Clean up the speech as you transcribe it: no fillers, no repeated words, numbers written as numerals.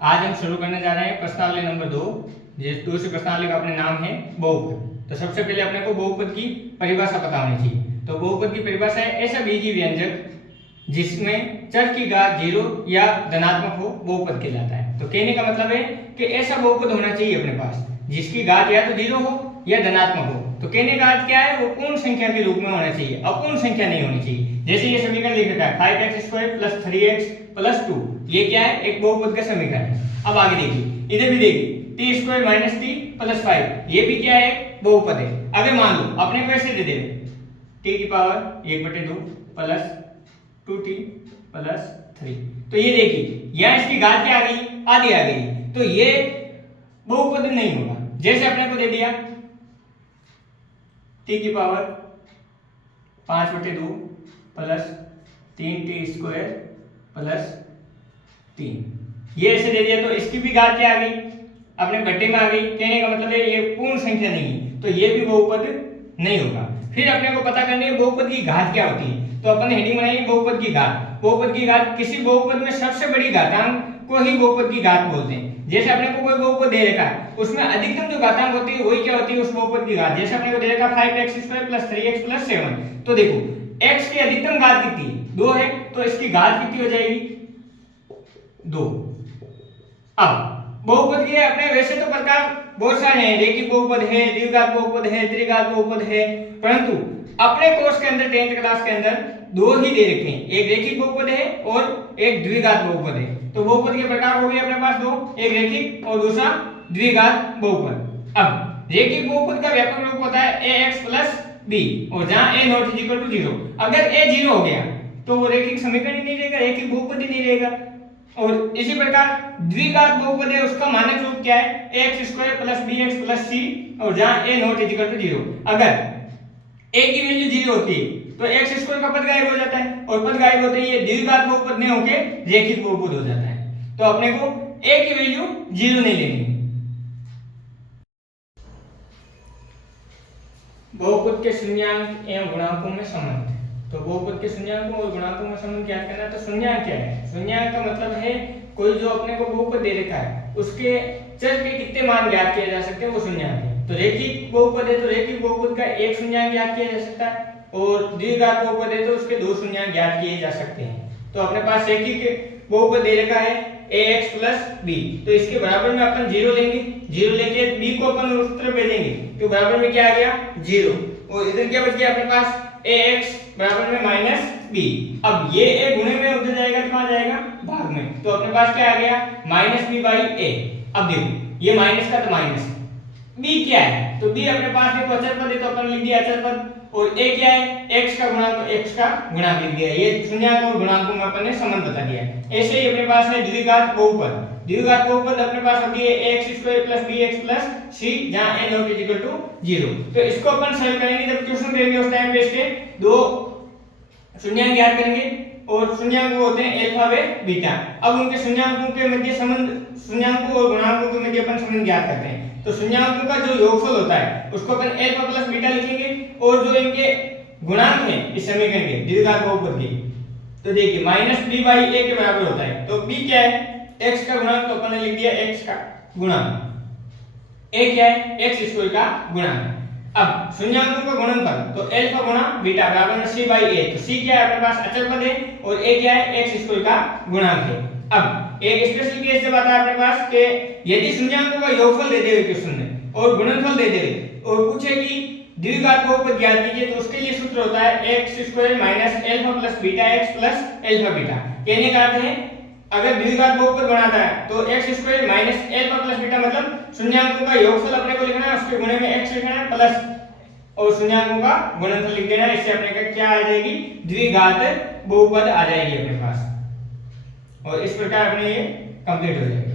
आज हम शुरू करने जा रहे हैं प्रश्नावली नंबर 2। जिस दूसरी प्रश्नावली का अपने नाम है बहुपद। तो सबसे पहले अपने को बहुपद की परिभाषा पता होनी चाहिए। तो बहुपद की परिभाषा है ऐसा बीजीय व्यंजक जिसमें चर की घात 0 या धनात्मक हो बहुपद कहलाता है। तो कहने का मतलब है कि ऐसा बहुपद होना चाहिए अपने पास जिसकी घात या तो 0 हो या धनात्मक हो। तो कहने का अर्थ क्या है, वो पूर्ण संख्या के रूप में होना चाहिए, अपूर्ण संख्या नहीं होनी चाहिए। जैसे ये समीकरण लिख रखा है 5x² + 3x + 2, ये क्या है, एक बहुपद का समीकरण है। अब आगे देखिए, इधर भी देखिए t² - t + 5, ये भी क्या है, बहुपद है। अगर मान लो अपने को ऐसे दे दे t⁴ + 2t + 3, तो ये देखिए यहाँ इसकी घात क्या आ गई, आधी आ गई, तो ये बहुपद नहीं होगा। जैसे अपने को दे दिया t⁵ 5/2 + 3t² + 3, ये ऐसे दे दिया तो इसकी भी घात क्या आ गई, अपने बट्टे में आ गई। कहने का मतलब है ये पूर्ण संख्या नहीं है, तो ये भी बहुपद नहीं होगा। फिर अपने को पता करनी है बहुपद की घात क्या होती है। तो अपन हेडिंग बनाई बहुपद की घात। बहुपद की घात किसी बहुपद में सबसे बड़ी घातांक को ही बहुपद की घात बोलते हैं। जैसे अपने को कोई बहुपद दे रखा है, उसमें अधिकतम जो घातांक होती है वही क्या होती है, उस बहुपद की घात। जैसे अपने को दे रखा 5x² + 3x + 7, तो देखो x की अधिकतम घात कितनी है, 2 है, तो इसकी घात कितनी हो जाएगी, 2। अब बहुपद के अपने वैसे तो प्रकार बहुत सारे हैं, रेखिक बहुपद है, द्विघात बहुपद है, त्रिघात बहुपद है, परंतु अपने कोर्स के अंदर 10th क्लास के अंदर दो ही दे रखे हैं, एक रेखिक बहुपद है और एक द्विघात बहुपद है। तो बहुपद के प्रकार हो गए अपने पास दो, एक रेखिक और दूसरा द्विघात बहुपद। अब रेखिक बहुपद का व्यापक रूप होता है ax + b, और जहां a ≠ 0। अगर a 0 हो गया तो वो रेखिक समीकरण ही नहीं रहेगा, रेखिक बहुपद ही नहीं रहेगा। और इसी प्रकार द्विघात बहुपद है, उसका मानक रूप क्या है, ax² + bx + c, और जहां a ≠ 0। अगर a की वैल्यू 0 होती है तो x² का पद गायब हो जाता है, और पद गायब होते ही ये द्विघात बहुपद नहीं होके रेखिक बहुपद हो जाता है। तो अपने को a की वैल्यू 0 नहीं लेनी है। बहुपद के शून्यांक एवं गुणांकों में संबंध। तो बहुपद के शून्यांकों और गुणांकों में संबंध ज्ञात करना। तो शून्यांक क्या है, शून्यांक का मतलब है कोई जो अपने को बहुपद दे रखा है उसके चर के कितने मान ज्ञात किए जा सकते हैं, वो शून्यांक है। तो रेखिक बहुपद है तो रेखिक बहुपद का एक शून्यांक ज्ञात किया जा सकता है, और द्विघात बहुपद है तो उसके दो शून्यांक ज्ञात किए जा सकते हैं। तो अपने पास रेखिक बहुपद दे रखा है ax + b, तो इसके बराबर में अपन 0 लेंगे, 0 लेके b को अपन उस तरफ भेजेंगे तो बराबर में क्या आ गया, 0, और इधर क्या बच गया अपने पास ax बराबर में -b। अब ये a गुणे में उधर जाएगा तो कहां जाएगा, भाग में, तो अपने पास क्या आ गया -b/a। अब देखो ये माइनस का तो माइनस, b क्या है, तो b अपने पास देखो अचर पद है तो अपन लिख दिया अचर पद, और a क्या है, x का गुणांक, तो x का गुणांक लिख दिया। ये शून्यांक और गुणांकों में अपन ने संबंध बता दिया। ऐसे ही अपने पास है द्विघात बहुपद। द्विघात बहुपद अपने पास होती है ax² + bx + c, जहां a ≠ 0। तो इसको अपन सॉल्व करेंगे, जब ट्यूशन करेंगे उस टाइम पे इसके दो शून्यांक ज्ञात करेंगे, और शून्यांक होते हैं अल्फा व बीटा। अब उनके शून्यांकों के मध्य संबंध, शून्यांकों और गुणांकों के मध्य अपन संबंध ज्ञात करते हैं। तो शून्यांकों का जो योगफल होता है उसको अपन अल्फा + बीटा लिखेंगे, और जो इनके गुणांक हैं इस समीकरण के द्विघात बहुपद के, तो देखिए -b/a के बराबर होता है। तो b क्या है, x का गुणांक, तो अपन ने लिख दिया x का गुणांक, a क्या है, x² का गुणांक। अब शून्यांकों का गुणनफल, तो अल्फा गुणा बीटा बराबर में c/a, तो c क्या है अपने पास अचर पद है, और a क्या है, x² का गुणांक है। अब एक स्पेशल केस जब आता है अपने पास कि यदि शून्यांकों का योगफल दे देवे क्वेश्चन में और गुणनफल दे देवे और पूछे कि द्विघात बहुपद ज्ञात कीजिए, तो उसके लिए सूत्र होता है x² - alpha + beta x + alpha beta. कहने का अर्थ है अगर द्विघात बहुपद बनाता है तो x² - अल्फा + बीटा, मतलब शून्यांकों का योगफल अपने को लिखना है, उसके गुणे में x लिखना है प्लस, और शून्यांकों का गुणनफल लिख देना है। इससे अपने का क्या आ जाएगी, द्विघात बहुपद आ जाएगी अपने पास, और इस प्रकार अपने ये कंप्लीट हो जाएगा।